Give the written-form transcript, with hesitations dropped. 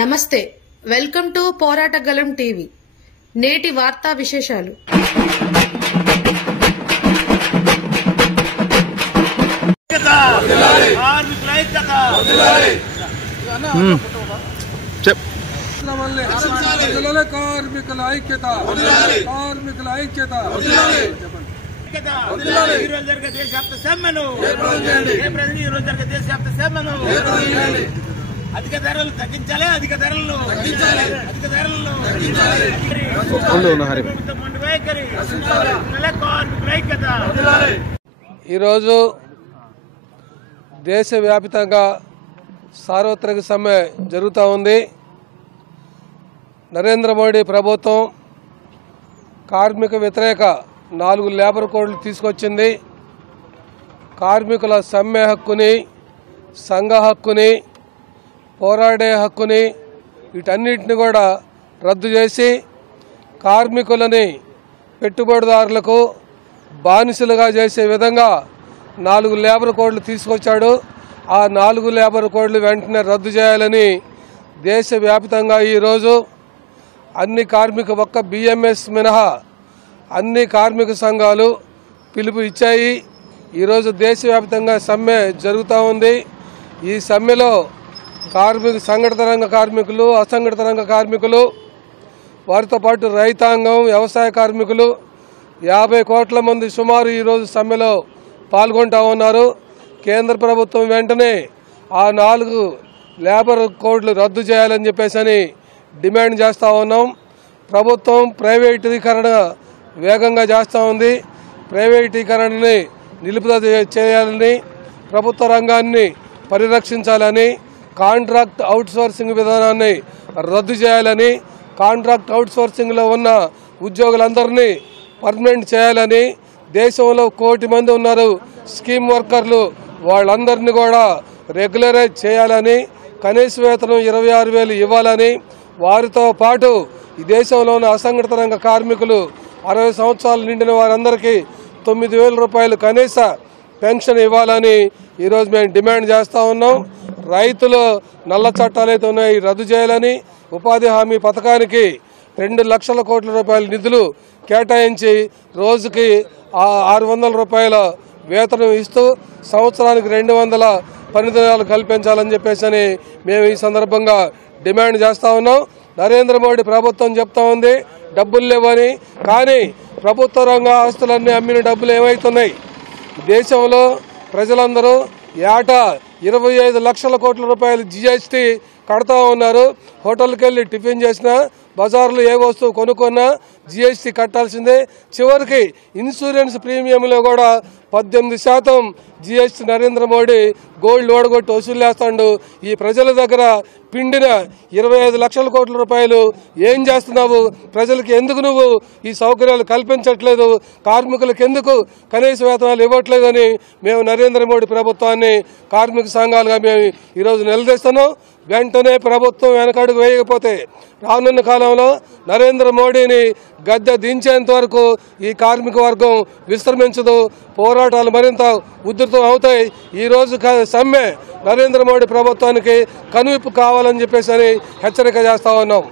నమస్తే welcome to పోరాటగలం TV నేటి వార్తా విశేషాలు అధిక ధరలు తగ్గించాలి అధిక ధరలను ఈరోజు దేశవ్యాప్తంగా సార్వత్రిక సమ్మె జరుగుతూ ఉంది. నరేంద్ర మోడీ ప్రభుత్వం కార్మిక వ్యతిరేక 4 లేబర్ కోడ్లు తీసుకొచ్చింది. కార్మికుల సమ్మె హక్కుని, సంఘ హక్కుని, పోరాడే హక్కుని వీటన్నిటిని కూడా రద్దు చేసి కార్మికులని పెట్టుబడిదారులకు బానిసలుగా చేసే విధంగా 4 లేబర్ కోడ్లు తీసుకొచ్చాడు. ఆ 4 లేబర్ కోడ్లు వెంటనే రద్దు చేయాలని దేశవ్యాప్తంగా ఈరోజు అన్ని ఒక్క బిఎంఎస్ మినహా అన్ని కార్మిక సంఘాలు పిలుపు ఇచ్చాయి. ఈరోజు దేశవ్యాప్తంగా సమ్మె జరుగుతూ ఉంది. ఈ సమ్మెలో సంఘటిత రంగ కార్మికులు, అసంఘటిత రంగ కార్మికులు, వారితో పాటు రైతాంగం, వ్యవసాయ కార్మికులు 50 కోట్ల మంది సుమారు ఈరోజు సమ్మెలో పాల్గొంటూ ఉన్నారు. కేంద్ర ప్రభుత్వం వెంటనే ఆ 4 లేబర్ కోడ్లు రద్దు చేయాలని చెప్పేసి డిమాండ్ చేస్తూ ఉన్నాం. ప్రభుత్వం ప్రైవేటీకరణ వేగంగా చేస్తూ ఉంది. ప్రైవేటీకరణని నిలుపుదల చేయాలని, ప్రభుత్వ రంగాన్ని పరిరక్షించాలని, కాంట్రాక్ట్ అవుట్సోర్సింగ్ విధానాన్ని రద్దు చేయాలని, కాంట్రాక్ట్ అవుట్సోర్సింగ్లో ఉన్న ఉద్యోగులందరినీ పర్మనెంట్ చేయాలని, దేశంలో 1 కోటి మంది ఉన్నారు స్కీమ్ వర్కర్లు, వాళ్ళందరినీ కూడా రెగ్యులరైజ్ చేయాలని, కనీస వేతనం 26,000 ఇవ్వాలని, వారితో పాటు ఈ దేశంలో ఉన్న అసంఘటిత రంగ కార్మికులు 60 సంవత్సరాలు నిండిన వారందరికీ 9,000 రూపాయలు కనీస పెన్షన్ ఇవ్వాలని ఈరోజు మేము డిమాండ్ చేస్తూ ఉన్నాం. రైతులు నల్ల చట్టాలు అయితే ఉన్నాయి రద్దు చేయాలని, ఉపాధి హామీ పథకానికి 2 లక్షల కోట్ల రూపాయల నిధులు కేటాయించి రోజుకి 600 రూపాయల వేతనం ఇస్తూ సంవత్సరానికి 200 పని దినాలు కల్పించాలని చెప్పేసి మేము ఈ సందర్భంగా డిమాండ్ చేస్తూ ఉన్నాం. నరేంద్ర మోడీ ప్రభుత్వం చెప్తా ఉంది డబ్బులు లేవని, కానీ ప్రభుత్వ రంగ ఆస్తులన్నీ అమ్మిన డబ్బులు ఏమవుతున్నాయి? దేశంలో ప్రజలందరూ ఏటా 25 లక్షల కోట్ల రూపాయలు జీఎస్టీ కడతా ఉన్నారు. హోటల్కి వెళ్ళి టిఫిన్ చేసినా, బజార్లో ఏ వస్తువు కొనుక్కున్నా జీఎస్టీ కట్టాల్సిందే. చివరికి ఇన్సూరెన్స్ ప్రీమియంలో కూడా 18% జీఎస్టీ నరేంద్ర మోడీ గోల్డ్ ఓడగొట్టి వసూలు చేస్తాడు. ఈ ప్రజల దగ్గర పిండిన 25 లక్షల కోట్ల రూపాయలు ఏం చేస్తున్నావు? ప్రజలకు ఎందుకు నువ్వు ఈ సౌకర్యాలు కల్పించట్లేదు? కార్మికులకు ఎందుకు కనీస వేతనాలు ఇవ్వట్లేదని మేము నరేంద్ర మోడీ ప్రభుత్వాన్ని కార్మిక సంఘాలుగా మేము ఈరోజు నిలదీస్తున్నాం. వెంటనే ప్రభుత్వం వెనకడుగు వేయకపోతే రానున్న కాలంలో నరేంద్ర మోడీని గద్దె దించేంత వరకు ఈ కార్మిక వర్గం విశ్రమించదు. పోరాటాలు మరింత ఉధృతం అవుతాయి. ఈరోజు సమ్మె నరేంద్ర మోడీ ప్రభుత్వానికి కనువిప్పు కావాలని చెప్పేసి హెచ్చరిక చేస్తా ఉన్నాం.